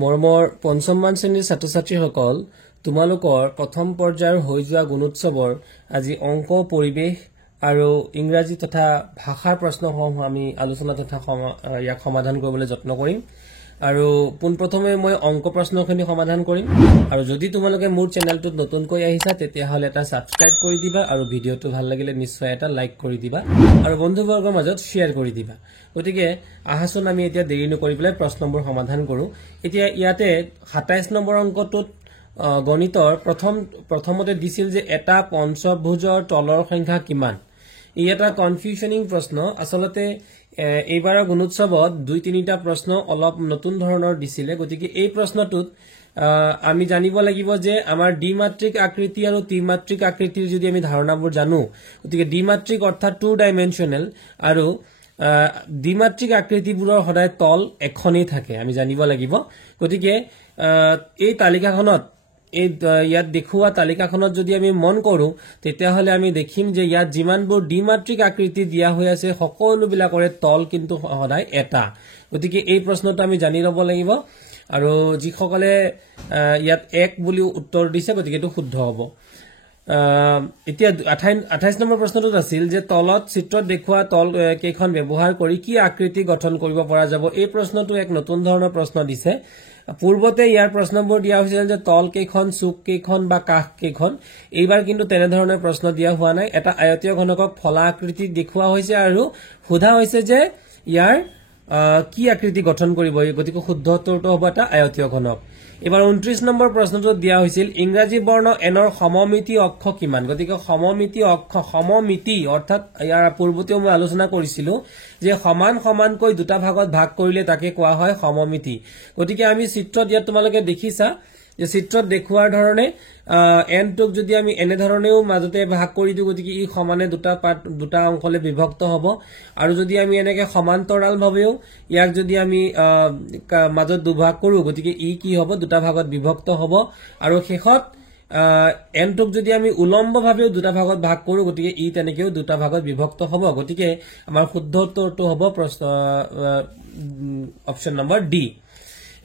মৰমৰ পঞ্চমমান শ্ৰেণীৰ ছাত্ৰ ছাত্ৰীসকল তোমালোকৰ প্ৰথম পৰ্যায়ৰ হৈ যোৱা গুণোৎসৱৰ আজি অংক পৰিৱেশ আৰু ইংৰাজী তথা ভাষাৰ প্ৰশ্নসমূহ আমি আলোচনা তথা ইয়াক সমাধান কৰিবলৈ যত্ন কৰিম আৰু পোনপ্ৰথমে মই অংক প্ৰশ্নখিনি সমাধান কৰিম আৰু যদি তোমালোকে মোৰ চেনেলটোত নতুনকৈ আহিছা তেতিয়াহলে এটা সাবস্ক্ৰাইব কৰি দিবা আৰু ভিডিঅটো ভাল লাগিলে নিশ্চয় এটা লাইক কৰি দিবা আৰু বন্ধুবৰ্গৰ মাজত শ্বেয়াৰ কৰি দিবা গতিকে আহাচোন আমি এতিয়া দেৰি নকৰি পেলাই প্ৰশ্নবোৰ সমাধান কৰো এতিয়া ইয়াতে 27 নম্বৰ অংকটোত গণিতৰ প্ৰথমতে দিছিল যে এটা পঞ্চভুজৰ তলৰ সংখ্যা কিমান ই এটা কনফিউজনিং প্ৰশ্ন আসলতে এইবাৰৰ গুণোৎসৱত 2-3টা প্ৰশ্ন অলপ নতুন ধৰণৰ দিছিলে গতিকে এই প্ৰশ্নটোত আমি জানিব লাগিব যে আমাৰ দ্বিমাত্ৰিক আকৃতি আৰু ত্ৰিমাত্ৰিক আকৃতিৰ যদি আমি ধাৰণাবোৰ জানো গতিকে দ্বিমাত্ৰিক অৰ্থাৎ 2 ডাইমেনশনাল আৰু দ্বিমাত্ৰিক আকৃতিবোৰৰ সদায় তল এখনেই থাকে আমি জানিব লাগিব গতিকে এই তালিকাখনত এই ইয়াত দেখুৱা তালিকাখনত যদি আমি মন কৰো তেতিয়াহলে আমি দেখিম যে ইয়াত যিমানবোৰ দ্বিমাত্ৰিক আকৃতি দিয়া হৈ আছে সকলোবিলাকৰে তল কিন্তু সদায় এটা গতিকে এই প্ৰশ্নটো আমি জানি ল'ব লাগিব আৰু যিসকলে ইয়াত 1 বুলি উত্তৰ দিছে গতিকে এটো শুদ্ধ হ'ব এতিয়া 28 নম্বৰ প্ৰশ্নটোত আছিল যে তলত চিত্ৰত দেখুৱা তল কেইখন ব্যৱহাৰ কৰি কি আকৃতি গঠন কৰিব পৰা যাব এই প্ৰশ্নটো এক নতুন ধৰণৰ প্ৰশ্ন দিছে পূৰ্বতে ইয়াৰ প্ৰশ্নবোৰ দিয়া হৈছিল যে তল কেইখন চুক কেইখন বা কাষ কেইখন এইবাৰ কিন্তু তেনে ধৰণৰ প্ৰশ্ন দিয়া হোৱা নাই এটা আয়তীয় ঘনকক ফলা আকৃতি দেখুৱা হৈছে আৰু সোধা হৈছে যে ইয়াৰ কি আকৃতি গঠন কৰিব গতিকে শুদ্ধ উত্তৰটো হ'ব এটা আয়তীয় ঘনক এবাৰ 29 নম্বৰ প্ৰশ্নটোত দিয়া হৈছিল ইংৰাজী বৰ্ণ এনৰ সমমিতি অক্ষ কিমান গতিকে সমমিতি অক্ষ সমমিতি অৰ্থাৎ ইয়াৰ পূৰ্বতেও মই আলোচনা কৰিছিলো যে সমান সমানকৈ দুটা ভাগত ভাগ কৰিলে তাকে কোৱা হয় সমমিতি গতিকে আমি চিত্ৰত ইয়াত তোমালোকে দেখিছা যে চিত্ৰত দেখুৱাৰ ধৰণে n টুক যদি আমি এনে ধৰণেও মাজতে ভাগ কৰি দিও গতিকে ই সমানে দুটা অংশলে বিভক্ত হ'ব আৰু যদি আমি এনেকে সমান্তৰাল ভাৱেও ইয়াক যদি আমি মাজত দুভাগ কৰো গতিকে ই কি হ'ব দুটা ভাগত বিভক্ত হ'ব আৰু শেষত n টুক যদি আমি উলম্ব ভাৱেও দুটা ভাগত ভাগ কৰো গতিকে ই তেনেকেও দুটা ভাগত বিভক্ত হ'ব গতিকে আমাৰ শুদ্ধ উত্তৰটো হ'ব প্ৰশ্ন অপচন নম্বৰ ডি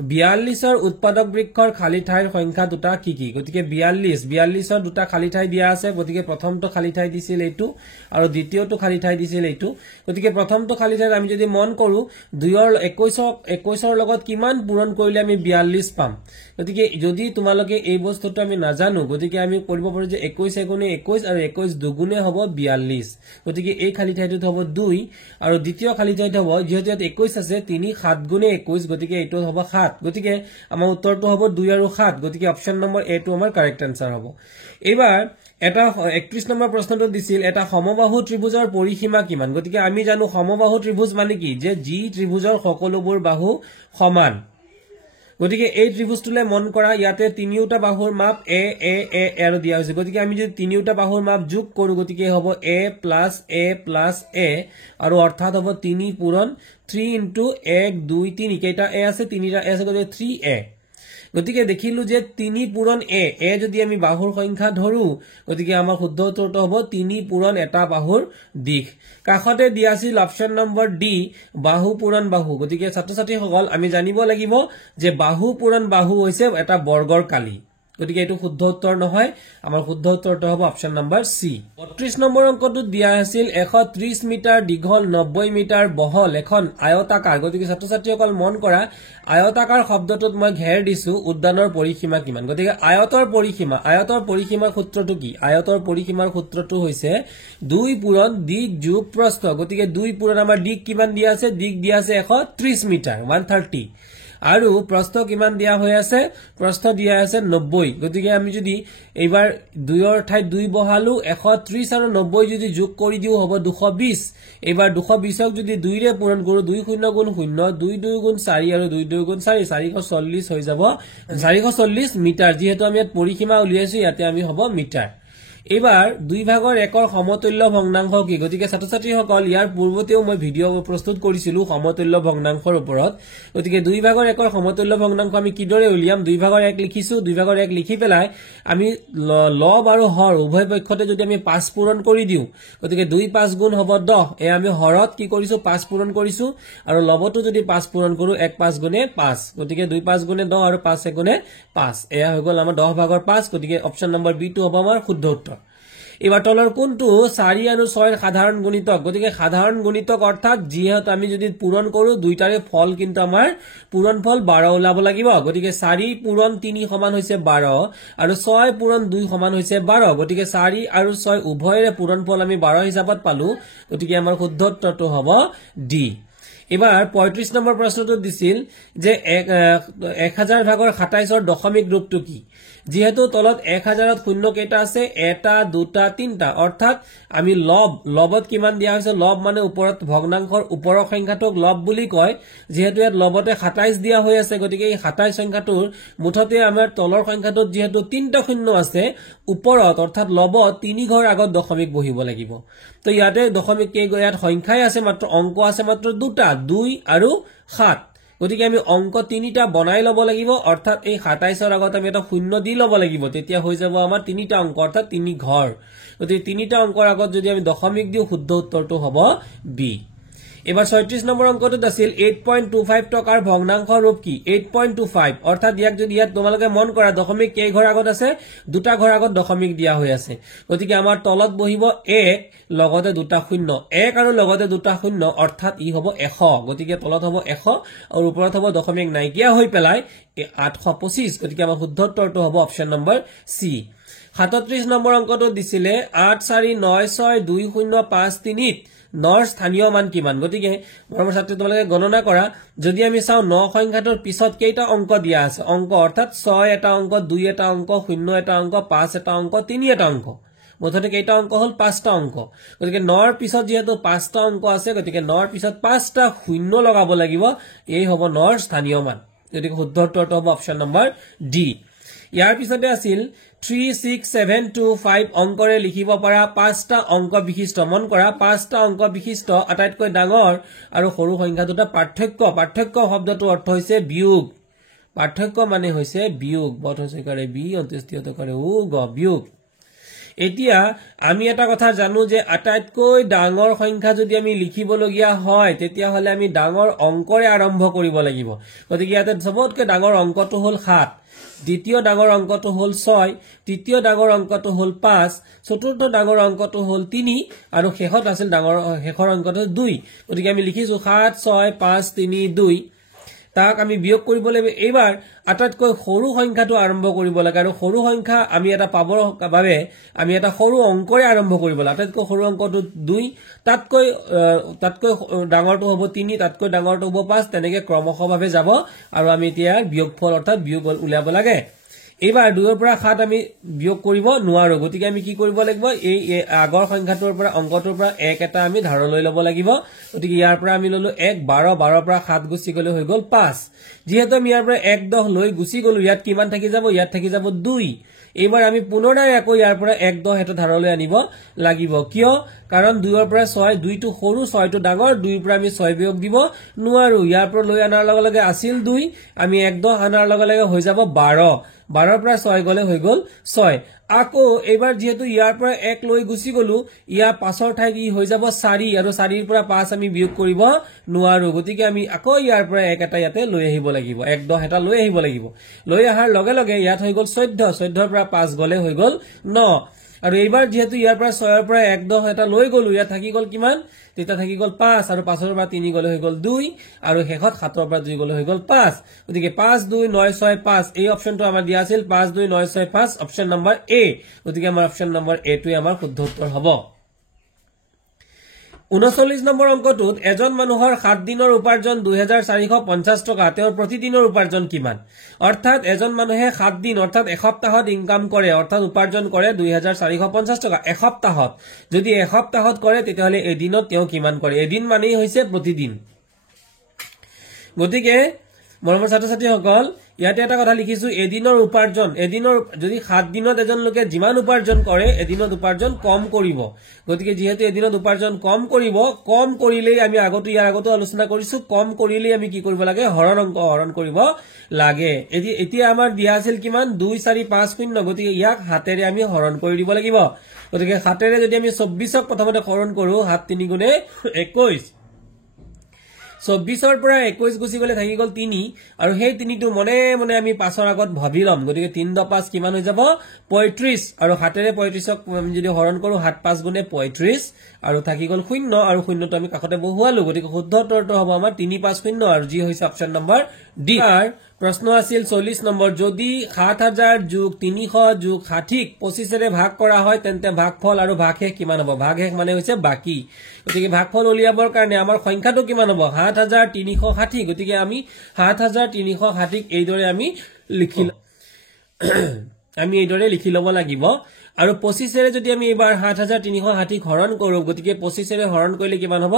42 উৎপাদক বৃক্ষৰ খালি ঠাইৰ সংখ্যা দুটা কি কি গতিকে 42 দুটা খালি ঠাই দিয়া আছে গতিকে প্ৰথমটো খালি ঠাই দিছিল এইটো আৰু দ্বিতীয়টো খালি ঠাই দিছিল এইটো গতিকে প্ৰথমটো খালি ঠাই আমি যদি মন কৰো 2 ৰ 21 ৰ লগত কিমান পূৰণ কৰিলে আমি 42 পাম গতিকে যদি তোমালোকে এই বস্তুটো আমি নাজানো গতিকে আমি কৰিব পাৰো যে 21 গুণে 21 আৰু 21 দুগুণে হ'ব 42 গতিকে এই খালি ঠাইটোত হ'ব 2 আৰু দ্বিতীয় খালি ঠাইত হ'ব যেহেতু ইয়াত 21 আছে 3 7 গুণে 21 গতিকে এইটো হ'ব 7 গতিকে আমাৰ উত্তৰটো হ'ব 2 আৰু 7 গতিকে অপচন নম্বৰ এ টো আমাৰ কাৰেক্ট আনসাৰ হ'ব এবাৰ এটা 31 নম্বৰ প্ৰশ্নটো দিছিল এটা সমবাহু ত্ৰিভুজৰ পৰিসীমা কিমান গতিকে আমি জানো সমবাহু ত্ৰিভুজ মানে কি যে যি ত্ৰিভুজৰ সকলোবোৰ বাহু সমান গতিকে এই ত্ৰিভুজটোলে মন কৰা ইয়াতে তিনিওটা বাহুৰ মাপ a a a আৰু দিয়া হৈছে গতিকে আমি যদি তিনিওটা বাহুৰ মাপ যোগ কৰো গতিকে হ'ব a + a আৰু অৰ্থাৎ হ'ব 3 পূৰণ 3 * 1 2 3 কেইটা a আছে তিনিটা a আছে গতিকে 3a গতিকে দেখিলো যে 3 পূৰণ a যদি আমি বাহুৰ সংখ্যা ধৰো গতিকে আমাৰ শুদ্ধ উত্তৰটো হ'ব 3 পূৰণ এটা বাহুৰ দিশ কাষতে দিয়া আছিল অপচন নম্বৰ ডি বাহু পূৰণ বাহু গতিকে ছাত্ৰ ছাত্ৰীসকল আমি জানিব লাগিব যে বাহু পূৰণ বাহু হৈছে এটা বৰ্গৰ কালি গতিকে এটো শুদ্ধ উত্তৰ নহয় আমাৰ শুদ্ধ উত্তৰটো হ'ব অপচন নম্বৰ সি 32 নম্বৰ অংকটো দিয়া আছিল 130 মিটাৰ দীঘল 90 মিটাৰ বহল এখন আয়তাকাৰ গতিকে ছাত্ৰ ছাত্ৰীসকল মন কৰা আয়তাকাৰ শব্দটোত মই ঘেৰ দিছো উদ্যানৰ পৰিসীমা কিমান গতিকে আয়তৰ পৰিসীমাৰ সূত্ৰটো কি আয়তৰ পৰিসীমাৰ সূত্ৰটো হৈছে 2 পূৰণ দিক যোগ প্ৰস্থ গতিকে 2 পূৰণ আমাৰ দিক কিমান দিয়া আছে দিক দিয়া আছে 130 মিটাৰ 130 আৰু প্ৰস্থ কিমান দিয়া হৈ আছে প্ৰস্থ দিয়া আছে 90 গতিকে আমি যদি এইবাৰ 2 ৰ ঠাইত 2 বহালো 130 আৰু 90 যদি যোগ কৰি দিও হ'ব 220 এইবাৰ 220 ক যদি 2 ৰে পূৰণ কৰো 2 0 গুণ 0 2 2 গুণ 4 আৰু 2 2 গুণ 4 440 হৈ যাব 440 মিটাৰ যেহেতু আমি ইয়াত পৰিসীমা উলিয়াইছো ইয়াতে আমি হ'ব মিটাৰ এবাৰ 2/1 সমতুল্য ভগ্নাংশ কি গতিকে ছাত্ৰ-ছাত্ৰীসকল ইয়াৰ পূৰ্বতেও মই ভিডিঅ প্ৰস্তুত কৰিছিলো সমতুল্য ভগ্নাংশৰ ওপৰত গতিকে 2/1 সমতুল্য ভগ্নাংশ আমি কিদৰে উলিয়াম 2/1 লিখিছো 2/1 লিখি পেলাই আমি লব আৰু হৰ উভয় পক্ষতে যদি আমি 5 পূৰণ কৰি দিও গতিকে 2 5 গুণ হ'ব 10 এ আমি হৰত কি কৰিছো 5 পূৰণ কৰিছো আৰু লবটো যদি 5 পূৰণ কৰো 1 5 গুণে 5 গতিকে 2 5 গুণে 10 আৰু 5 1 গুণে 5 এয়া হৈ গল আমাৰ 10/5 গতিকে অপচন নম্বৰ বি টো হ'ব আমাৰ শুদ্ধ উত্তৰ এবাৰ তলৰ কোনটো 4 আৰু 6 এৰ সাধাৰণ গুণিতক গতিকে সাধাৰণ গুণিতক অৰ্থাৎ যেহেতু আমি যদি পূৰণ কৰো দুইটাৰে ফল কিন্তু আমাৰ পূৰণ ফল 12 ওলাব লাগিব গতিকে 4 পূৰণ 3 সমান হৈছে 12 আৰু 6 পূৰণ 2 সমান হৈছে 12 গতিকে 4 আৰু 6 উভয়ৰে পূৰণ ফল আমি 12 হিচাপত পালো গতিকে আমাৰ শুদ্ধ উত্তৰটো হ'ব ডি এবাৰ 35 নম্বৰ প্ৰশ্নটো দিছিল যে 1000 ভাগৰ 27 ৰ দশমিক ৰূপটো কি যেহেতু তলত 1000 ত শূন্য কেইটা আছে এটা দুটা তিনটা অৰ্থাৎ আমি লবত কিমান দিয়া হৈছে লব মানে ওপৰত ভগ্নাংশৰ ওপৰৰ সংখ্যাটোক লব বুলি কয় যেহেতু ইয়াত লবতে 27 দিয়া হৈ আছে গতিকে এই 27 সংখ্যাটোৰ মুঠতে আমাৰ তলৰ সংখ্যাটোত যেহেতু তিনটা শূন্য আছে ওপৰত অৰ্থাৎ লবত 3 ঘৰ আগত দশমিক বহিব লাগিব তো ইয়াতে দশমিক কে ইয়াত সংখ্যাই আছে মাত্ৰ অংক আছে মাত্ৰ দুটা 2 আৰু 7 গতিকে আমি অংক 3টা বনাই লব লাগিব অৰ্থাৎ এই 27 ৰ আগত আমি এটা শূন্য দি লব লাগিব তেতিয়া হৈ যাব আমাৰ 3টা অংক অৰ্থাৎ 3 ঘৰ গতিকে 3টা অংকৰ আগত যদি আমি দশমিক দিও শুদ্ধ উত্তৰটো হ'ব বি এবাৰ 36 নম্বৰ অংকটোত আছিল 8.25 টকাৰ ভগ্নাংশ ৰূপ কি 8.25 অৰ্থাৎ ইয়াক যদি ইয়াত তোমালোকে মন কৰা দশমিক কেই ঘৰ আগত আছে দুটা ঘৰ আগত দশমিক দিয়া হৈ আছে গতিকে আমাৰ তলত বহিব 1 লগতে দুটা শূন্য 1 আৰু লগতে দুটা শূন্য অৰ্থাৎ ই হ'ব 100 গতিকে তলত হ'ব 100 আৰু ওপৰত হ'ব দশমিক নাইকিয়া হৈ পেলাই 825 গতিকে আমাৰ শুদ্ধ উত্তৰটো হ'ব অপচন নম্বৰ সি 37 নম্বৰ অংকটো দিছিলে 8496205 নৰ স্থানীয় মান কিমান গতিকে মৰমৰ ছাত্ৰী তোমালোকে গণনা কৰা যদি আমি চাও 9 সংখ্যাটোৰ পিছত কেইটা অংক দিয়া আছে অংক অৰ্থাৎ 6 এটা অংক 2 এটা অংক 0 এটা অংক 5 এটা অংক 3 এটা অংক মুঠতে কেইটা অংক হল 5টা অংক গতিকে 9ৰ পিছত যেহেতু 5টা অংক আছে গতিকে 9ৰ পিছত 5টা শূন্য লগাব লাগিব এই হ'ব 9ৰ স্থানীয় মান গতিকে শুদ্ধ উত্তৰটো হ'ব অপচন নম্বৰ ডি ইয়াৰ পিছতে আছিল 36725 অংকৰে লিখিব পৰা 5টা অংক বিশিষ্ট মন কৰা 5টা অংক বিশিষ্ট আটাইতকৈ ডাঙৰ আৰু সৰু সংখ্যা দুটা পাৰ্থক্য শব্দটো অৰ্থ হৈছে বিয়োগ পাৰ্থক্য মানে হৈছে বিয়োগ বত হৈছে কৰে বি অন্ত্যেষ্টিত কৰে উ গ বিয়োগ এতিয়া আমি এটা কথা জানো যে আটাইতকৈ ডাঙৰ সংখ্যা যদি আমি লিখিব লগিয়া হয় তেতিয়া হলে আমি ডাঙৰ অংকৰে আৰম্ভ কৰিব লাগিব গতিকে ইয়াতে সবতকৈ ডাঙৰ অংকটো হল 7 দ্বিতীয় ডাঙৰ অংকটো হল 6 তৃতীয় ডাঙৰ অংকটো হল 5 চতুৰ্থ ডাঙৰ অংকটো হল 3 আৰু শেষত আছিল শেষৰ অংকটো 2 গতিকে আমি লিখিছো 7 6 5 3 2 তাক আমি বিয়োগ কৰিব লাগিব এবাৰ আটাইতকৈ সৰু সংখ্যাটো আৰম্ভ কৰিব লাগে আৰু সৰু সংখ্যা আমি এটা পাবৰ বাবে আমি এটা সৰু অংকৰে আৰম্ভ কৰিব লাগে আটাইতকৈ সৰু অংকটো 2 তাতকৈ ডাঙৰটো হ'ব 3 তাতকৈ ডাঙৰটো হ'ব 5 তেনেকৈ ক্ৰমশভাৱে যাব আৰু আমি এতিয়া বিয়োগফল অৰ্থাৎ বিয়োগ উলিয়াব লাগে এবাৰ 2 ৰ পৰা 7 আমি বিয়োগ কৰিব নোৱাৰো গতিকে আমি কি কৰিব লাগিব এই আগৰ সংখ্যাটোৰ পৰা অংকটোৰ পৰা 1 এটা আমি ধাৰ লৈ লব লাগিব গতিকে ইয়াৰ পৰা আমি ললো 1 12 12 পৰা 7 গুচি গলে হৈ গল 5 যেহেতু আমি ইয়াৰ পৰা 1 10 লৈ গুচি গলো ইয়াত কিমান থাকি যাব ইয়াত থাকি যাব 2 এইবাৰ আমি পুনৰাই আকৌ ইয়াৰ পৰা 1 10 এটা ধাৰ লৈ আনিব লাগিব কিয় কাৰণ 2 ৰ পৰা 6 2 টো সৰু 6 টো ডাঙৰ 2 ৰ পৰা আমি 6 বিয়োগ দিব নোৱাৰো ইয়াৰ পৰা লৈ আনাৰ লগে লগে আছিল 2 আমি 1 10 আনাৰ লগে লগে হৈ যাব 12 12 পৰা 6 গলে হৈ গল 6 আকৌ এবাৰ যেহেতু ইয়াৰ পৰা 1 লৈ গুচি গলো ইয়াৰ পাছৰ ঠাইত ই হৈ যাব 4 আৰু 4 ৰ পৰা 5 আমি বিয়োগ কৰিব নোৱাৰো গতিকে আমি আকৌ ইয়াৰ পৰা 1 এটা ইয়াতে লৈ আহিব লাগিব 1 10 এটা লৈ আহিব লাগিব লৈ আহাৰ লগে লগে ইয়াত হৈ গল 14 ৰ পৰা 5 গলে হৈ গল 9 আৰু এইবাৰ যেহেতু ইয়াৰ পৰা 6 ৰ পৰা 1 10 এটা লৈ গলো ইয়াত থাকি গল কিমান তেতিয়া থাকি গল 5 আৰু 5 ৰ পৰা 3 গলে হৈ গল 2 আৰু শেষত 7 ৰ পৰা 2 গলে হৈ গল 5 গতিকে 5 2 9 6 5 এই অপচনটো আমাৰ দিয়া আছিল 5 2 9 6 5 অপচন নম্বৰ এ গতিকে আমাৰ অপচন নম্বৰ এ টোই আমাৰ শুদ্ধ উত্তৰ হ'ব 39 নম্বৰ অংকটোত এজন মানুহৰ 7 দিনৰ উপাৰ্জন 2450 টকা তেওঁৰ প্ৰতিদিনৰ উপাৰ্জন কিমান অৰ্থাৎ এজন মানুহে 7 দিন অৰ্থাৎ এসপ্তাহত ইনকাম কৰে অৰ্থাৎ উপাৰ্জন কৰে 2450 টকা এসপ্তাহত যদি এসপ্তাহত কৰে তেতিয়াহলে এদিনত তেওঁ কিমান কৰে এদিন মানেই হৈছে প্ৰতিদিন গতিকে মৰমৰ ছাত্ৰ ছাত্ৰীসকল ইয়াতে এটা কথা লিখিছো এদিনৰ উপাৰ্জন এদিনৰ যদি 7 দিনত এজন লোকে যিমান উপাৰ্জন কৰে এদিনত উপাৰ্জন কম কৰিব গতিকে যেহেতু এদিনত উপাৰ্জন কম কৰিব কম কৰিলেই আমি ইয়াৰ আগতো আলোচনা কৰিছো কম কৰিলেই আমি কি কৰিব লাগে হৰণ অংক হৰণ কৰিব লাগে এতিয়া আমাৰ দিয়া আছিল কিমান 2 4 5 0 গতিকে ইয়াক হাতেৰে আমি হৰণ কৰি দিব লাগিব গতিকে হাতেৰে যদি আমি 24ক প্ৰথমতে হৰণ কৰো 7 3 গুণে 21 24 পৰা 21 গুছি গলে থাকি গল 3 আৰু সেই 3 টো মনে মনে আমি 5 ৰ আগত ভাবি লম গতিকে 3 * 5 কিমান হৈ যাব 35 আৰু হাতেৰে 35ক আমি যদি হৰণ কৰো 7 5 গুণে 35 আৰু থাকি গল 0 আৰু 0 টো আমি কাষতে বহুৱালো গতিকে শুদ্ধ উত্তৰটো হ'ব আমাৰ 3 5 0 আৰু যি হৈছে অপচন নম্বৰ ডি আৰ প্ৰশ্ন আছিল 40 নম্বৰ যদি 7000 যোগ 300 যোগ 60 25 ৰে ভাগ কৰা হয় তেন্তে ভাগফল আৰু ভাগশেষ কিমান হ'ব ভাগশেষ মানে হৈছে বাকি গতিকে ভাগফল উলিয়াবৰ কাৰণে আমাৰ সংখ্যাটো কিমান হ'ব 7360 গতিকে আমি 7360 এইদৰে আমি লিখি লব লাগিব আৰু 25 ৰে যদি আমি এবাৰ 7360 হৰণ কৰো গতিকে 25 ৰে হৰণ কৰিলে কিমান হ'ব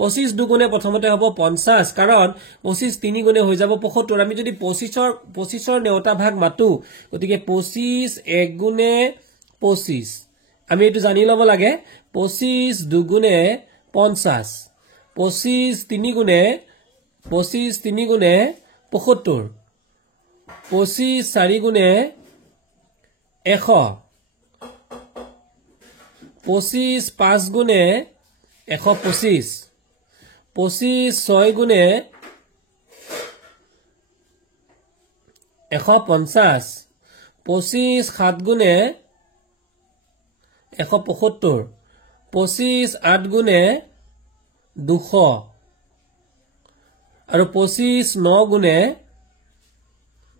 25 দুগুণে প্ৰথমতে হ'ব 50 কাৰণ 25 3 গুণে হৈ যাব 75 আমি যদি 25ৰ নেউতা ভাগ মাতো গতিকে 25 1 গুণে 25 আমি এটো জানি লব লাগে 25 দুগুণে 50 25 3 গুণে 75 25 4 গুণে 100 25 5 গুণে 125 25 6 গুণে 150 25 7 গুণে 175 25 8 গুণে 200 আৰু 25 9 গুণে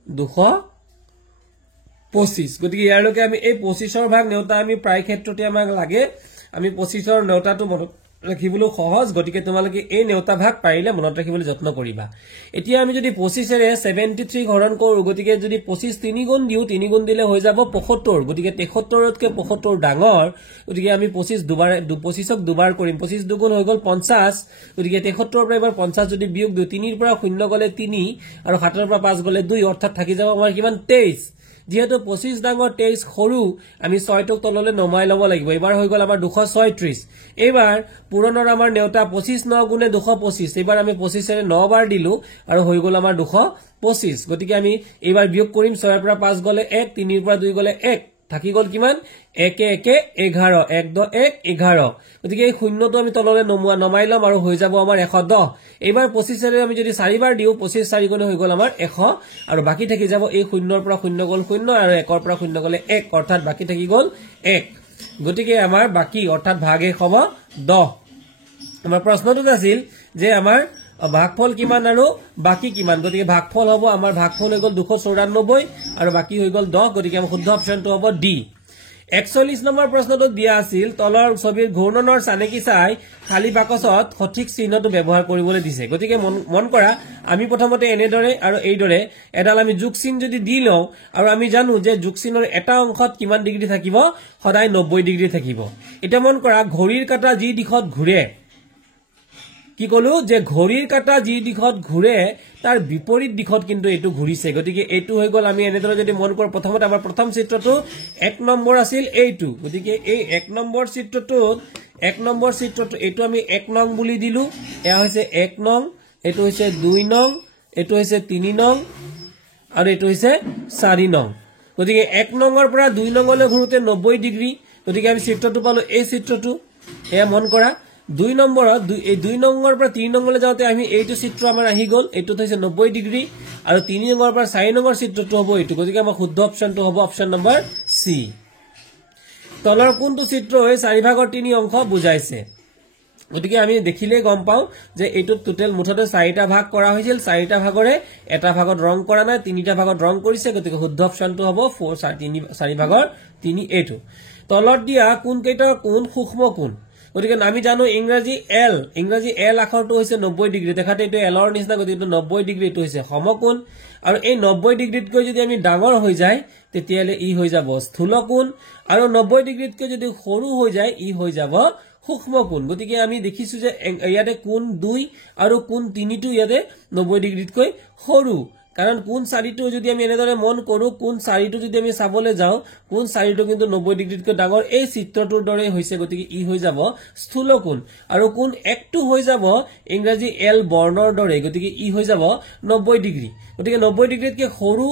225 গতিকে ইয়াৰলৈকে আমি এই 25ৰ ভাগ নেউতা আমি প্ৰায় ক্ষেত্ৰতে আমাক লাগে আমি 25ৰ নেউতাটো মনত ৰাখিবলৈ সহজ গতিকে তোমালোকে এই নেউতা ভাগ পাৰিলে মনত ৰাখিবলৈ যত্ন কৰিবা এতিয়া আমি যদি 25 ৰে 73 হৰণ কৰো গতিকে যদি 25 3 গুণ দিও 3 গুণ দিলে হৈ যাব 75 গতিকে 73 তকৈ 75 ডাঙৰ গতিকে আমি 25ক দুবাৰ কৰিম 25 দুগুণ হৈ গল 50 গতিকে 73 পৰা এবাৰ 50 যদি বিয়োগ দিও 3 ৰ পৰা 0 গলে 3 আৰু 7 ৰ পৰা 5 গলে 2 অৰ্থাৎ থাকি যাব আমাৰ কিমান 23 যেহেতু 25 ডাঙৰ 23 সৰু আমি 6 টক তললৈ নমাই লব লাগিব এবাৰ হৈ গল আমাৰ 236 এবাৰ পুৰণৰ আমাৰ নেউতা 25 9 গুণে 225 এবাৰ আমি 25 ৰে 9 বাৰ দিলু আৰু হৈ গল আমাৰ 225 গতিকে আমি এবাৰ বিয়োগ কৰিম 6 ৰ পৰা 5 গলে 1 3 ৰ পৰা 2 গলে 1 থাকি গল কিমান 1 1 11 1 2 1 11 গতিকে এই শূন্যটো আমি তললৈ নমাই লম আৰু হৈ যাব আমাৰ 110 এবাৰ 25 ৰে আমি যদি 4 বাৰ দিও 25 4 গুণে হৈ গল আমাৰ 100 আৰু বাকি থাকি যাব এই শূন্যৰ পৰা 0 গল 0 আৰু 1 ৰ পৰা 0 গলে 1 অৰ্থাৎ বাকি থাকি গল 1 গতিকে আমাৰ বাকি অৰ্থাৎ ভাগশেষ হ'ব 10 আমাৰ প্ৰশ্নটো আছিল যে আমাৰ ভাগফল কিমান আৰু বাকি কিমান গতিকে ভাগফল হ'ব আমাৰ ভাগফল হৈ গল 294 আৰু বাকি হৈ গল 10 গতিকে আমাৰ শুদ্ধ অপচনটো হ'ব ডি 41 নম্বৰ প্ৰশ্নটো দিয়া আছিল তলৰ ছবিৰ ঘূৰ্ণনৰ চানেকি চাই খালি বাকচত সঠিক চিহ্নটো ব্যৱহাৰ কৰিবলৈ দিছে গতিকে মন কৰা আমি প্ৰথমতে এনেদৰে আৰু এইদৰে এডাল আমি যোগ চিহ্ন যদি দি লও আৰু আমি জানো যে যোগ চিহ্নৰ এটা অংশত কিমান ডিগ্ৰী থাকিব সদায় 90 ডিগ্ৰী থাকিব এটা মন কৰা ঘড়ীৰ কাঁটা যি দিশত ঘূৰে কি কলো যে ঘড়ীৰ কাঁটা যি দিশত ঘূৰে তাৰ বিপৰীত দিশত কিন্তু এটো ঘূৰিছে গতিকে এটো হৈ গল আমি এনেদৰে যদি মন কৰ প্ৰথমতে আমাৰ প্ৰথম চিত্ৰটো 1 নম্বৰ আছিল এইটো গতিকে এই 1 নম্বৰ চিত্ৰটো এটো আমি 1 নং বুলি দিলু এয়া হৈছে 1 নং এটো হৈছে 2 নং এটো হৈছে 3 নং আৰু এটো হৈছে 4 নং গতিকে 1 নংৰ পৰা 2 নংলৈ ঘূৰোতে 90 ডিগ্ৰী গতিকে আমি চিত্ৰটো পালো এই চিত্ৰটো এয়া মন কৰা 2 নম্বৰত এই 2 নম্বৰ পৰা 3 নম্বৰলৈ যাওঁতে আমি এইটো চিত্ৰ আমাৰ আহি গল এটো হৈছে 90 ডিগ্ৰী আৰু 3 নম্বৰ পৰা 4 নম্বৰ চিত্ৰটো হ'ব এটো গতিকে আমাৰ শুদ্ধ অপচনটো হ'ব অপচন নম্বৰ সি তলৰ কোনটো চিত্ৰই 4 ভাগৰ 3 অংশ বুজাইছে গতিকে আমি দেখিলে গম পাও যে এটো টোটাল মুঠতে 4টা ভাগ কৰা হৈছিল 4টা ভাগৰে এটা ভাগত ৰং কৰা নাই 3টা ভাগত ৰং কৰিছে গতিকে শুদ্ধ অপচনটো হ'ব 4 ভাগৰ 3 এটো তলত দিয়া কোন কেইটাৰ কোন সূক্ষ্ম কোণ গতিকে আমি জানো ইংৰাজী এল আখৰটো হৈছে 90 ডিগ্ৰী দেখাতে এটো এলৰ নিচিনা গতিকে 90 ডিগ্ৰী এটো হৈছে সমকোণ আৰু এই 90 ডিগ্ৰীতকৈ যদি আমি ডাঙৰ হৈ যায় তেতিয়ালে ই হৈ যাব স্থূল কোণ আৰু 90 ডিগ্ৰীতকৈ যদি সৰু হৈ যায় ই হৈ যাব সূক্ষ্ম কোণ গতিকে আমি দেখিছো যে ইয়াতে কোণ 2 আৰু কোণ 3 টো ইয়াতে 90 ডিগ্ৰীতকৈ সৰু কাৰণ কোণ 4 টো যদি আমি এনেদৰে মন কৰো কোণ 4 টো যদি আমি চাবলৈ যাও কোণ 4 টো কিন্তু 90 ডিগ্ৰীতকৈ ডাঙৰ এই চিত্ৰটোৰ দৰে হৈছে গতিকে ই হৈ যাব স্থূল কোণ আৰু কোণ 1 টো হৈ যাব ইংৰাজী এল বৰ্ণৰ দৰে গতিকে ই হৈ যাব 90 ডিগ্ৰী গতিকে 90 ডিগ্ৰীতকৈ সৰু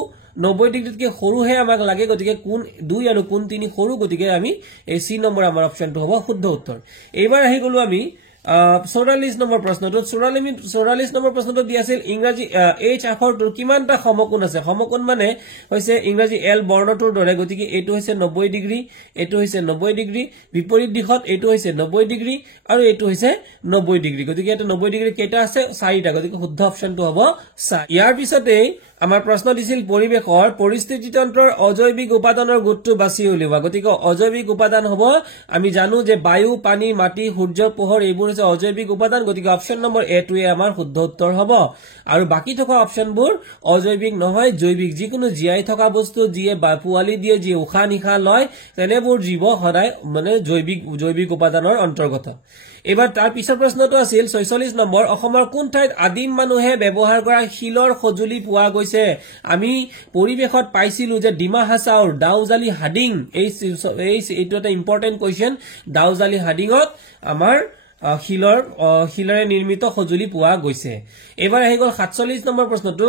90 ডিগ্ৰীতকৈ সৰুহে আমাক লাগে গতিকে কোণ 2 আৰু কোণ 3 সৰু গতিকে আমি এই সি নম্বৰ আমাৰ অপচনটো হ'ব শুদ্ধ উত্তৰ এইবাৰ আহি গলো আমি 44 নম্বৰ প্ৰশ্নটো 44 নম্বৰ প্ৰশ্নটো দি আছিল ইংৰাজী এইচ আখৰটোৰ কিমানটা সমকোণ আছে সমকোণ মানে হৈছে ইংৰাজী এল বৰ্ণটোৰ দৰে গতিকে এইটো হৈছে 90 ডিগ্ৰী এইটো হৈছে 90 ডিগ্ৰী বিপৰীত দিশত এইটো হৈছে 90 ডিগ্ৰী আৰু এইটো হৈছে 90 ডিগ্ৰী গতিকে এটা 90 ডিগ্ৰী কেইটা আছে 4টা গতিকে শুদ্ধ অপচনটো হ'ব 4 ইয়াৰ পিছতে আমাৰ প্ৰশ্ন দিছিল পৰিবেশৰ পৰিস্থিতিতন্ত্ৰৰ অজৈবিক উপাদানৰ গোটটো বাছি উলিওৱা গতিকে অজৈবিক উপাদান হ'ব আমি জানো যে বায়ু পানী মাটি সূৰ্যৰ পোহৰ এইবোৰ হৈছে অজৈবিক উপাদান গতিকে অপচন নম্বৰ এ টোৱে আমাৰ শুদ্ধ উত্তৰ হ'ব আৰু বাকি থকা অপচনবোৰ অজৈবিক নহয় জৈবিক যিকোনো জীয়াই থকা বস্তু যিয়ে পোৱালি দিয়ে যি উশাহ নিশাহ লয় তেনেবোৰ জীৱ সদায় মানে জৈবিক উপাদানৰ অন্তৰ্গত এবাৰ তাৰ পিছৰ প্ৰশ্নটো আছিল 46 নম্বৰ অসমৰ কোন ঠাইত আদিম মানুহে ব্যৱহাৰ কৰা শিলৰ সজুলি পোৱা গৈছে আমি পৰিবেশত পাইছিলো যে ডিমা হাছাওৰ দাউজালি হাডিং এইটো এটা ইম্পৰ্টেন্ট কোৱেশ্চন দাউজালি হাডিঙত আমাৰ শিলৰে নিৰ্মিত সজুলি পোৱা গৈছে এবাৰ আহি গল 47 নম্বৰ প্ৰশ্নটো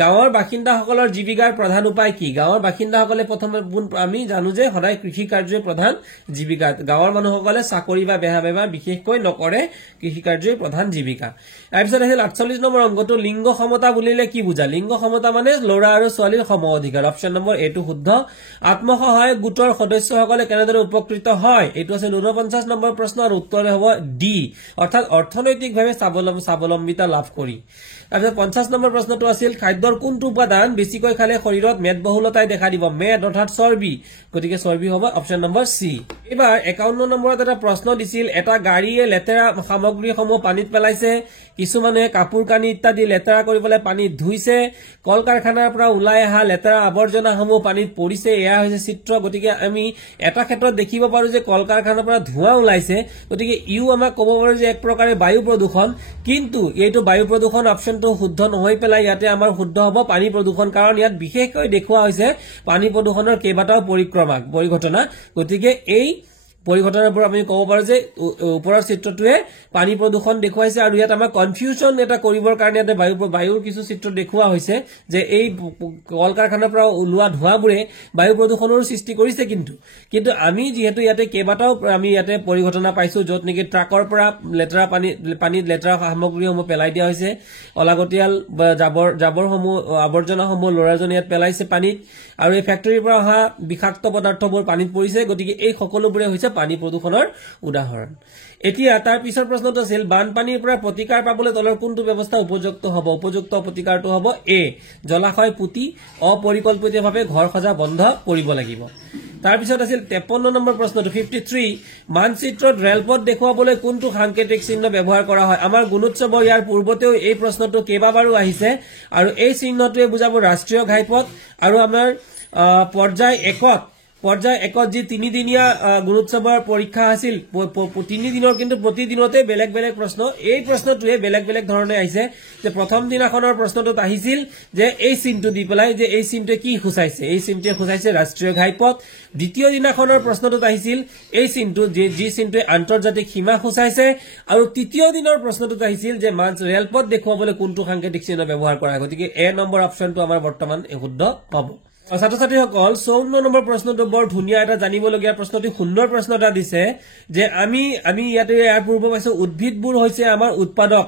গাঁৱৰ বাসিন্দাসকলৰ জীৱিকাৰ প্ৰধান উপায় কি গাঁৱৰ বাসিন্দাসকলে প্ৰথমে আমি জানো যে সদায় কৃষি কাৰ্যই প্ৰধান জীৱিকা গাঁৱৰ মানুহসকলে চাকৰি বা বেহা বিশেষকৈ নকৰে কৃষি কাৰ্যই প্ৰধান জীৱিকা তাৰপিছত আহিল 48 নম্বৰ অংকটো লিংগ সমতা বুলিলে কি বুজা লিংগ সমতা মানে ল'ৰা আৰু ছোৱালীৰ সম অধিকাৰ অপচন নম্বৰ এটো শুদ্ধ আত্মসহায়ক গোটৰ সদস্যসকলে কেনেদৰে উপকৃত হয় এটো আছে 49 নম্বৰ প্ৰশ্ন আৰু উত্তৰ হ'ব ডি অৰ্থাৎ অৰ্থনৈতিকভাৱে স্বাৱলম্বিতা লাভ কৰি তাৰপিছত 50 নম্বৰ প্ৰশ্নটো আছিল খাদ্যৰ কোনটো উপাদান বেছিকৈ খালে শৰীৰত মেদবহুলতাই দেখা দিব মেদ অৰ্থাৎ চৰ্বি গতিকে চৰ্বি হ'ব অপচন নম্বৰ সি এবাৰ 51 নম্বৰত এটা প্ৰশ্ন দিছিল এটা গাড়ীয়ে লেতেৰা সামগ্ৰীসমূহ পানীত পেলাইছে কিছুমানে কাপোৰ কানি ইত্যাদি লেতেৰা কৰিবলৈ পানীত ধুইছে কল কাৰখানাৰ পৰা ওলাই অহা লেতেৰা আৱৰ্জনাসমূহ পানীত পৰিছে এয়া হৈছে চিত্ৰ গতিকে আমি এটা ক্ষেত্ৰত দেখিব পাৰো যে কল কাৰখানাৰ পৰা ধোঁৱা ওলাইছে গতিকে ইউ আমাক ক'ব পাৰো যে এক প্ৰকাৰে বায়ু প্ৰদূষণ কিন্তু এইটো বায়ু প্ৰদূষণ অপচনটো শুদ্ধ নহয় পেলাই ইয়াতে আমাৰ শুদ্ধ হ'ব পানী প্ৰদূষণ কাৰণ ইয়াত বিশেষকৈ দেখুওৱা হৈছে পানী প্ৰদূষণৰ কেইবাটাও পৰিঘটনা গতিকে এই পৰিঘটনাৰ পৰা আমি ক'ব পাৰো যে ওপৰৰ চিত্ৰটোৱে পানী প্ৰদূষণ দেখুৱাইছে আৰু ইয়াত আমাৰ কনফিউজন এটা কৰিবৰ কাৰণে এটা বায়ুৰ কিছু চিত্ৰ দেখুওৱা হৈছে যে এই কল কাৰখানাৰ পৰা ওলোৱা ধোঁৱাবোৰে বায়ু প্ৰদূষণৰ সৃষ্টি কৰিছে কিন্তু আমি যেহেতু ইয়াতে কেইবাটাও আমি ইয়াতে পৰিঘটনা পাইছো যত নেকি ট্ৰাকৰ পৰা লেতেৰা পানীত লেতেৰা সামগ্ৰীসমূহ পেলাই দিয়া হৈছে অলাগতিয়াল জাবৰসমূহ আৱৰ্জনাসমূহ ল'ৰাজনে ইয়াত পেলাইছে পানীত আৰু এই ফেক্টৰীৰ পৰা অহা বিষাক্ত পদাৰ্থবোৰ পানীত পৰিছে গতিকে এই সকলোবোৰে হৈছে পানী প্ৰদূষণৰ উদাহৰণ এতিয়া তাৰ পিছৰ প্ৰশ্নটো আছিল বানপানীৰ পৰা প্ৰতিকাৰ পাবলৈ তলৰ কোনটো ব্যৱস্থা উপযুক্ত হ'ব উপযুক্ত প্ৰতিকাৰটো হ'ব এ জলাশয় পুতি অপৰিকল্পিতভাৱে ঘৰ সজা বন্ধ কৰিব লাগিব তাৰ পিছত আছিল 53 নম্বৰ প্ৰশ্নটো 53 মানচিত্ৰত ৰেলপথ দেখুৱাবলৈ কোনটো সাংকেতিক চিহ্ন ব্যৱহাৰ কৰা হয় আমাৰ গুণোৎসৱৰ ইয়াৰ পূৰ্বতেও এই প্ৰশ্নটো কেইবাবাৰো আহিছে আৰু এই চিহ্নটোৱে বুজাব ৰাষ্ট্ৰীয় ঘাইপথ আৰু আমাৰ পৰ্যায় একত যি 3 দিনীয়া গুণোৎসৱৰ পৰীক্ষা আছিল 3 দিনৰ কিন্তু প্ৰতিদিনতে বেলেগ বেলেগ প্ৰশ্ন এই প্ৰশ্নটোৱে বেলেগ বেলেগ ধৰণে আহিছে যে প্ৰথম দিনাখনৰ প্ৰশ্নটোত আহিছিল যে এই চিহ্নটো দি পেলাই যে এই চিহ্নটোৱে কি সূচাইছে এই চিহ্নটোৱে সূচাইছে ৰাষ্ট্ৰীয় ঘাইপথ দ্বিতীয় দিনাখনৰ প্ৰশ্নটোত আহিছিল এই চিহ্নটো যি চিহ্নটোৱে আন্তৰ্জাতিক সীমা সূচাইছে আৰু তৃতীয় দিনৰ প্ৰশ্নটোত আহিছিল যে ৰেলপথ দেখুৱাবলৈ কোনটো সাংকেতিক চিহ্ন ব্যৱহাৰ কৰা হয় গতিকে এ নম্বৰ অপচনটো আমাৰ বৰ্তমান শুদ্ধ হ'ব ছাত্ৰ ছাত্ৰীসকল 54 নম্বৰ প্ৰশ্নটো বৰ ধুনীয়া এটা জানিবলগীয়া প্ৰশ্নটি সুন্দৰ প্ৰশ্ন এটা দিছে যে আমি ইয়াতে ইয়াৰ পূৰ্ব পাইছো উদ্ভিদবোৰ হৈছে আমাৰ উৎপাদক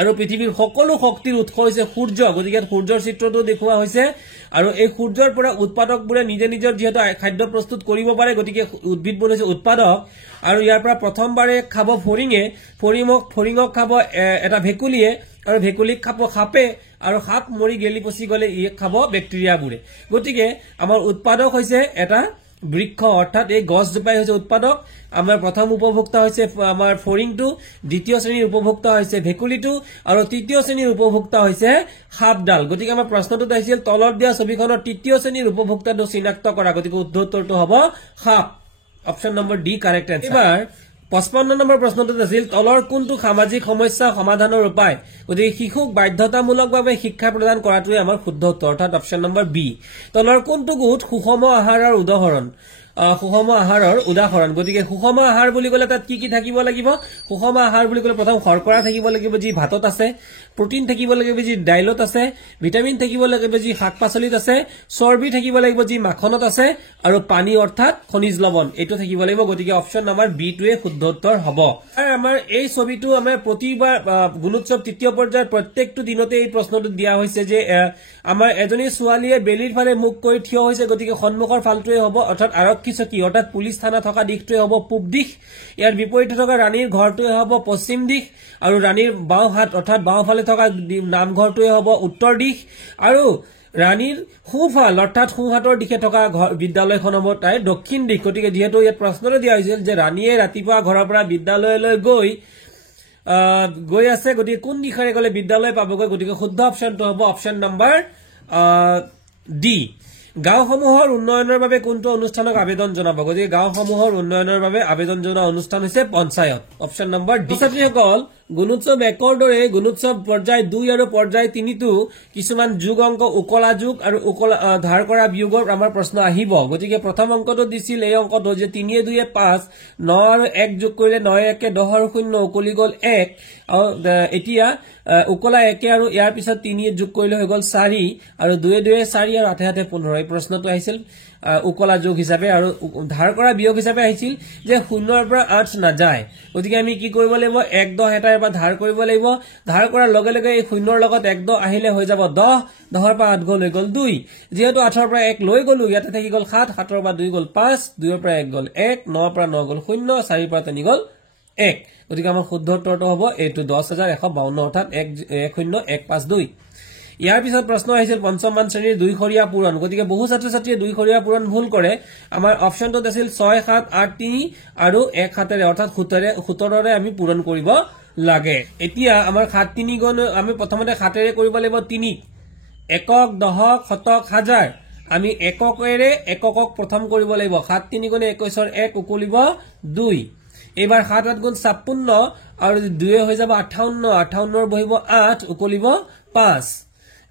আৰু পৃথিৱীৰ সকলো শক্তিৰ উৎস হৈছে সূৰ্য গতিকে সূৰ্যৰ চিত্ৰটো দেখুওৱা হৈছে আৰু এই সূৰ্যৰ পৰা উৎপাদকবোৰে নিজে নিজৰ যেহেতু খাদ্য প্ৰস্তুত কৰিব পাৰে গতিকে উদ্ভিদবোৰ হৈছে উৎপাদক আৰু ইয়াৰ পৰা প্ৰথমবাৰে খাব ফৰিঙক খাব এটা ভেকুলিয়ে আৰু ভেকুলিক খাব সাপে আৰু সাপ মৰি গেলি পচি গলে ই খাব বেক্টেৰিয়াবোৰে গতিকে আমাৰ উৎপাদক হৈছে এটা বৃক্ষ অৰ্থাৎ এই গছজোপাই হৈছে উৎপাদক আমাৰ প্ৰথম উপভোক্তা হৈছে আমাৰ ফৰিংটো দ্বিতীয় শ্ৰেণীৰ উপভোক্তা হৈছে ভেকুলিটো আৰু তৃতীয় শ্ৰেণীৰ উপভোক্তা হৈছে সাপডাল গতিকে আমাৰ প্ৰশ্নটোত আহিছিল তলত দিয়া ছবিখনৰ তৃতীয় শ্ৰেণীৰ উপভোক্তাটো চিনাক্ত কৰা গতিকে উত্তৰটো হ'ব সাপ option number D correct answer এবাৰ 55 নম্বৰ প্ৰশ্নটোত আছিল তলৰ কোনটো সামাজিক সমস্যা সমাধানৰ উপায় গতিকে শিশুক বাধ্যতামূলকভাৱে শিক্ষা প্ৰদান কৰাটোৱে আমাৰ শুদ্ধ উত্তৰ অৰ্থাৎ অপচন নম্বৰ বি তলৰ কোনটো গোট সুষম আহাৰৰ উদাহৰণ সুষম আহাৰৰ উদাহৰণ গতিকে সুষম আহাৰ বুলি কলে তাত কি থাকিব লাগিব সুষম আহাৰ বুলি কলে প্ৰথম শৰ্কৰা থাকিব লাগিব যি ভাতত আছে প্ৰটিন থাকিব লাগিব যি ডাইলত আছে ভিটামিন থাকিব লাগিব যি শাকপাচলিত আছে চৰ্বি থাকিব লাগিব যি মাখনত আছে আৰু পানী অৰ্থাৎ খনিজ লৱণ এটো থাকিব লাগিব গতিকে অপচন নম্বৰ বি টোৱে শুদ্ধ উত্তৰ হ'ব আৰু আমাৰ এই ছবিটো আমাৰ প্ৰতিবাৰ গুণোৎসৱ তৃতীয় পৰ্যায়ৰ প্ৰত্যেকটো দিনতে এই প্ৰশ্নটো দিয়া হৈছে যে আমাৰ এজনী ছোৱালীয়ে বেলিৰ ফালে মুখ কৰি থিয় হৈছে গতিকে সন্মুখৰ ফালটোৱে হ'ব অৰ্থাৎ আৰক্ষী চকী অৰ্থাৎ পুলিচ থানা থকা দিশটোৱে হ'ব পূব দিশ ইয়াৰ বিপৰীতে থকা ৰাণীৰ ঘৰটোৱে হ'ব পশ্চিম দিশ আৰু ৰাণীৰ বাওঁ হাত অৰ্থাৎ বাওঁফালে থকা নামঘৰটোৱে হ'ব উত্তৰ দিশ আৰু ৰাণীৰ সোঁফাল অৰ্থাৎ সোঁহাতৰ দিশে থকা বিদ্যালয়খন হ'ব তাই দক্ষিণ দিশ গতিকে যিহেতু ইয়াত প্ৰশ্নটো দিয়া হৈছিল যে ৰাণীয়ে ৰাতিপুৱা ঘৰৰ পৰা বিদ্যালয়লৈ গৈ আছে গতিকে কোন দিশৰে গলে বিদ্যালয় পাবগৈ গতিকে শুদ্ধ অপচনটো হ'ব অপচন নম্বৰ ডি গাঁওসমূহৰ উন্নয়নৰ বাবে কোনটো অনুষ্ঠানক আবেদন জনাব গতিকে গাঁওসমূহৰ উন্নয়নৰ বাবে আবেদন জনোৱা অনুষ্ঠান হৈছে পঞ্চায়ত অপচন নম্বৰ ডি ছাত্ৰীসকল গুণোৎসৱ 1ৰ দৰে গুণোৎসৱ পৰ্যায় 2 আৰু পৰ্যায় 3 টো কিছুমান যোগ অংক উকলা যোগ আৰু উকলা ধাৰ কৰা বিয়োগৰ আমাৰ প্ৰশ্ন আহিব গতিকে প্ৰথম অংকটো দিছিল এই অংকটো যে 3 2 5 9 আৰু 1 যোগ কৰিলে 9 1 10 আৰু 0 উকলি গল 1 আৰু এতিয়া উকলা 1 আৰু ইয়াৰ পিছত 3 যোগ কৰিলে হৈ গল 4 আৰু 2 2 4 আৰু 8 8 15 এই প্ৰশ্নটো আহিছিল উকলা যোগ হিচাপে আৰু ধাৰ কৰা বিয়োগ হিচাপে আহিছিল যে 0 ৰ পৰা 8 না যায় গতিকে আমি কি কৰিব লাগিব 1 10 এটা এবাৰ ধাৰ কৰিব লাগিব ধাৰ কৰাৰ লগে লগে এই 0 ৰ লগত 1 10 আহিলে হৈ যাব 10 10 ৰ পৰা 8 গল হৈ গল 2 যেহেতু 8 ৰ পৰা 1 লৈ গলো ইয়াতে থাকি গল 7 7 ৰ পৰা 2 গল 5 2 ৰ পৰা 1 গল 1 9 ৰ পৰা 9 গল 0 4 ৰ পৰা 3 গল 1 গতিকে আমাৰ শুদ্ধ উত্তৰটো হ'ব এইটো 10152 অৰ্থাৎ 10152 ইয়াৰ পিছত প্ৰশ্ন আহিছিল পঞ্চম মান শ্ৰেণীৰ দুইখৰীয়া পূৰণ গতিকে বহু ছাত্ৰ-ছাত্ৰীয়ে দুইখৰীয়া পূৰণ ভুল কৰে আমাৰ অপচনটো আছিল 6 7 8 3 আৰু 1 7 ৰে অৰ্থাৎ 17 ৰে আমি পূৰণ কৰিব লাগে এতিয়া আমাৰ 7 3 গুণ আমি প্ৰথমতে 7 ৰে কৰিব লাগিব 3 একক দশক শতক হাজাৰ আমি এককেৰে এককক প্ৰথম কৰিব লাগিব 7 3 গুণ 21 ৰ 1 উকলিব 2 এবাৰ 7 8 গুণ 56 আৰু 2 হৈ যাব 58 58 ৰ বহিব 8 উকলিব 5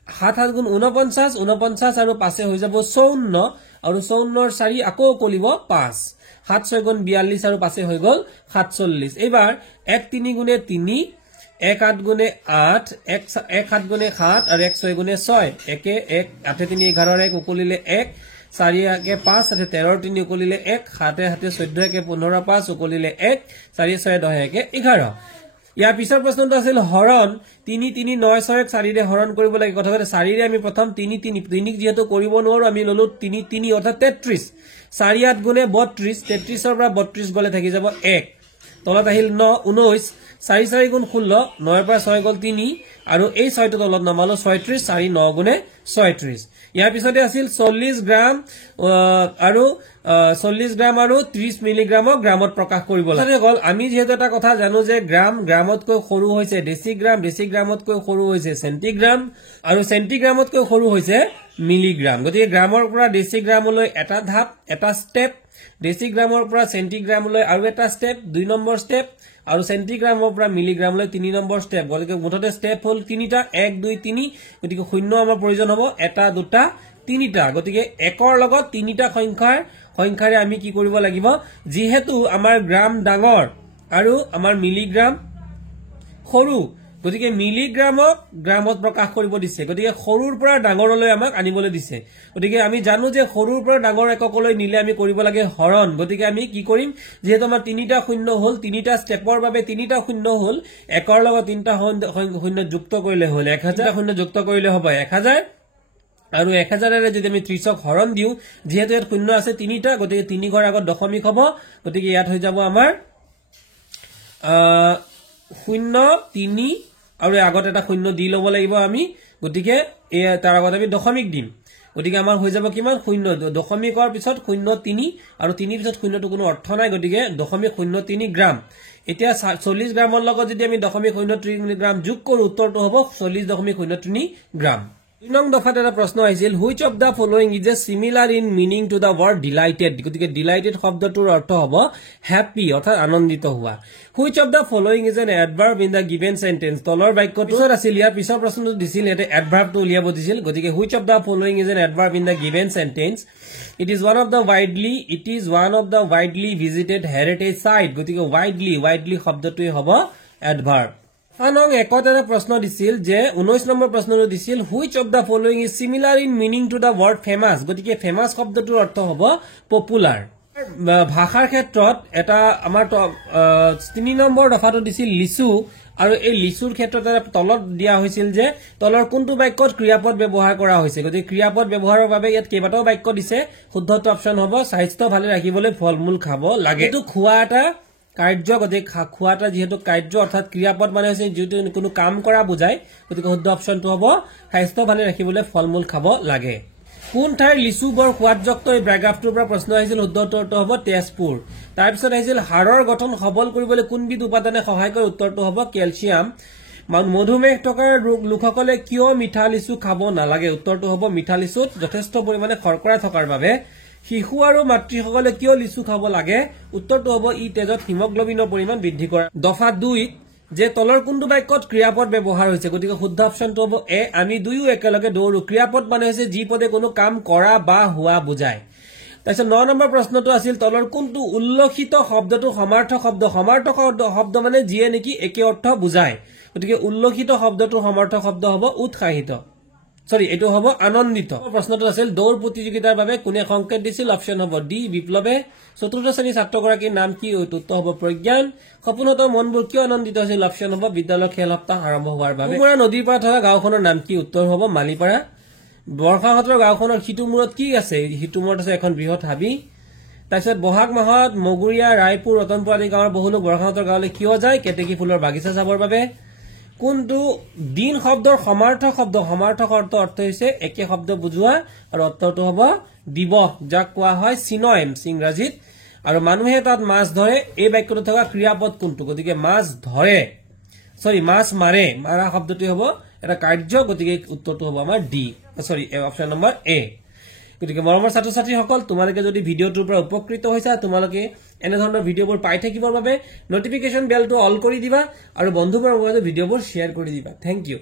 7 7 গুণ 49 49 আৰু 5 হৈ যাব 54 আৰু 54 ৰ 4 আকৌ উকলিব 5 7 6 গুণ 42 আৰু 5 হৈ গল 47 এবাৰ 1 3 গুণে 3 1 8 গুণে 8 1 7 গুণে 7 আৰু 1 6 গুণে 6 একে 1 8 3 11 ৰ 1 উকলিলে 1 4 একে 5 8 13 ৰ 3 উকলিলে 1 7 7 14 একে 15 ৰ 5 উকলিলে 1 4 6 10 একে 11 ইয়াৰ পিছৰ প্ৰশ্নটো আছিল হৰণ 3 3 9 6 4 ৰে হৰণ কৰিব লাগে কথাটো 4 ৰে আমি প্ৰথম 3 3 3 যেহেতু কৰিব নোৱাৰো আমি ললো 3 3 অৰ্থাৎ 33 4 8 গুণে 32 33 ৰ পৰা 32 গলে থাকি যাব 1 তলত আহিল 9 19 4 4 গুণ 16 9 ৰ পৰা 6 গল 3 আৰু এই 6 টো তলত নমালো 36 4 9 গুণে 36 ইয়াৰ পিছতে আছিল 40 গ্ৰাম আৰু 40 গ্ৰাম আৰু 30 মিলিগ্ৰামক গ্ৰামত প্ৰকাশ কৰিব লাগে গল আমি যেহেতু এটা কথা জানো যে গ্ৰাম গ্ৰামতকৈ সৰু হৈছে ডেচিগ্ৰামতকৈ সৰু হৈছে সেন্টিগ্ৰাম আৰু সেন্টিগ্ৰামতকৈ সৰু হৈছে মিলিগ্ৰাম গতিকে গ্ৰামৰ পৰা ডেচিগ্ৰামলৈ এটা ধাপ এটা ষ্টেপ ডেচিগ্ৰামৰ পৰা সেন্টিগ্ৰামলৈ আৰু এটা ষ্টেপ 2 নম্বৰ ষ্টেপ আৰু সেন্টিগ্ৰামৰ পৰা মিলিগ্ৰামলৈ 3 নম্বৰ ষ্টেপ গতিকে মুঠতে ষ্টেপ হল 3টা 1 2 3 গতিকে 0 আমাৰ প্ৰয়োজন হ'ব 1 2 3টা গতিকে 1ৰ লগত 3টা সংখ্যাৰে আমি কি কৰিব লাগিব যেহেতু আমাৰ গ্ৰাম ডাঙৰ আৰু আমাৰ মিলিগ্ৰাম সৰু গতিকে মিলিগ্ৰামক গ্ৰামত প্ৰকাশ কৰিব দিছে গতিকে সৰুৰ পৰা ডাঙৰলৈ আমাক আনিবলৈ দিছে গতিকে আমি জানো যে সৰুৰ পৰা ডাঙৰ এককলৈ নিলে আমি কৰিব লাগে হৰণ গতিকে আমি কি কৰিম যেহেতু আমাৰ 3টা শূন্য হল 3টা ষ্টেপৰ বাবে 3টা শূন্য হল 1ৰ লগত 3টা শূন্য যুক্ত কৰিলে হল 1000 শূন্য যুক্ত কৰিলে হ'ব 1000 আৰু 1000 ৰে যদি আমি 30ক হৰণ দিও যেহেতু ইয়াত শূন্য আছে 3টা গতিকে 3 ঘৰ আগত দশমিক হ'ব গতিকে ইয়াত হৈ যাব আমাৰ 0 3 আৰু আগত এটা শূন্য দি লব লাগিব আমি গতিকে তাৰ আগত আমি দশমিক দিম গতিকে আমাৰ হৈ যাব কিমান শূন্য দশমিকৰ পিছত 0 3 আৰু 3 পিছত শূন্যটো কোনো অৰ্থ নাই গতিকে দশমিক 0 3 গ্ৰাম এতিয়া 40 গ্ৰামৰ লগত যদি আমি দশমিক 0 3 গ্ৰাম যোগ কৰো উত্তৰটো হ'ব 40.03 গ্ৰাম 2 নং দফাত এটা প্ৰশ্ন আহিছিল which of the following is a similar in meaning to the word delighted গতিকে ডিলাইটেড শব্দটোৰ অৰ্থ হ'ব হ্যাপি অৰ্থাৎ আনন্দিত হোৱা which of the following is an adverb in the given sentence তলৰ বাক্যটো আছিল ইয়াৰ পিছৰ প্ৰশ্নটো দিছিল এতে এডভার্বটো উলিয়াব দিছিল গতিকে which of the following is an adverb in the given sentence it is one of the widely visited heritage site গতিকে widely শব্দটোই হ'ব adverb ফানং একত এটা প্ৰশ্ন দিছিল যে 19 নম্বৰ প্ৰশ্নটো দিছিল which of the following is similar in meaning to the word famous গতিকে famous শব্দটোৰ অৰ্থ হ'ব popular ভাষাৰ ক্ষেত্ৰত এটা আমাৰ 3 নম্বৰ দফাটো দিছিল লিচু আৰু এই লিচুৰ ক্ষেত্ৰত তলত দিয়া হৈছিল যে তলৰ কোনটো বাক্যত ক্ৰিয়াপদ ব্যৱহাৰ কৰা হৈছে গতিকে ক্ৰিয়াপদ ব্যৱহাৰৰ বাবে ইয়াত কেইবাটাও বাক্য দিছে শুদ্ধটো অপচন হ'ব স্বাস্থ্য ভালে ৰাখিবলৈ ফলমূল খাব লাগে এটো খোৱা এটা কাৰ্য গতিকে খোৱাটা যেহেতু কাৰ্য অৰ্থাৎ ক্ৰিয়াপদ মানে হৈছে যেটো কোনো কাম কৰা বুজায় গতিকে শুদ্ধ অপচনটো হ'ব স্বাস্থ্য ভালে ৰাখিবলৈ ফলমূল খাব লাগে কোন ঠাইৰ লিচু বৰ সোৱাদযুক্ত এই প্যাৰাগ্ৰাফটোৰ পৰা প্ৰশ্ন আহিছিল শুদ্ধটো হ'ব তেজপুৰ তাৰ পিছত আহিছিল হাড়ৰ গঠন সবল কৰিবলৈ কোনবিধ উপাদানে সহায় কৰে উত্তৰটো হ'ব ক্যালসিয়াম মধুমেহ থকাৰ লোকসকলে কিয় মিঠা লিচু খাব নালাগে উত্তৰটো হ'ব মিঠা লিচুত যথেষ্ট পৰিমাণে শৰ্কৰা থকাৰ বাবে শিশু আৰু মাতৃসকলে কিয় লিচু খাব লাগে উত্তৰটো হ'ব ই তেজত হিমোগ্লোবিনৰ পৰিমাণ বৃদ্ধি কৰে দফা 2 যে তলৰ কোনটো বাক্যত ক্ৰিয়াপদ ব্যৱহাৰ হৈছে গতিকে শুদ্ধ অপচনটো হ'ব এ আমি দুয়ো একেলগে দৌৰো ক্ৰিয়াপদ মানে হৈছে যি পদে কোনো কাম কৰা বা হোৱা বুজায় তাৰপিছত 9 নম্বৰ প্ৰশ্নটো আছিল তলৰ কোনটো উল্লেখিত শব্দটো সমাৰ্থক শব্দ মানে যিয়ে নেকি একে অৰ্থ বুজায় গতিকে উল্লেখিত শব্দটো সমাৰ্থক শব্দ হ'ব উৎসাহিত এটো হ'ব আনন্দিত প্ৰশ্নটো আছিল দৌৰ প্ৰতিযোগিতাৰ বাবে কোনে সংকেত দিছিল অপচন হ'ব ডি বিপ্লৱে চতুৰ্থ শ্ৰেণীৰ ছাত্ৰগৰাকীৰ নাম কি উত্তৰ হ'ব প্ৰজ্ঞান সপোনতৰ মনবোৰ কিয় আনন্দিত আছিল অপচন হ'ব বিদ্যালয় খেল সপ্তাহ আৰম্ভ হোৱাৰ বাবে কুমৰা নদীৰ পাৰত থকা গাঁওখনৰ নাম কি উত্তৰ হ'ব মালিপাৰা বৰ্ষাহতৰ গাঁওখনৰ সিটোমূৰত কি আছে সিটোমূৰত আছে এখন বৃহৎ হাবি তাৰপিছত বহাগ মাহত মগুৰিয়া ৰায়পুৰ ৰতনপুৰ আদি গাঁৱৰ বহু লোক বৰ্ষাহতৰ গাঁৱলৈ কিয় যায় কেতেকী ফুলৰ বাগিচা চাবৰ বাবে কোনটো দিন শব্দৰ সমাৰ্থক অৰ্থ হৈছে একে শব্দ বুজোৱা আৰু অৰ্থটো হ'ব দিবস যাক কোৱা হয় সিনয়মছ ইংৰাজীত আৰু মানুহে তাত মাছ ধৰে এই বাক্যটো থকা ক্ৰিয়াপদ কোনটো গতিকে মাছ ধৰে মাছ মাৰে মাৰা শব্দটো হ'ব এটা কাৰ্য গতিকে উত্তৰটো হ'ব আমাৰ ডি অপচন নম্বৰ এ গতিকে মৰমৰ ছাত্ৰ ছাত্ৰীসকল তোমালোকে যদি ভিডিওটোৰ পৰা উপকৃত হৈছা তোমালোকে এনে ধৰণৰ ভিডিওবোৰ পাই থাকিবৰ বাবে নটিফিকেশন বেলটো অল কৰি দিবা আৰু বন্ধুবোৰৰ লগত ভিডিওবোৰ শেয়াৰ কৰি দিবা থ্যাংক ইউ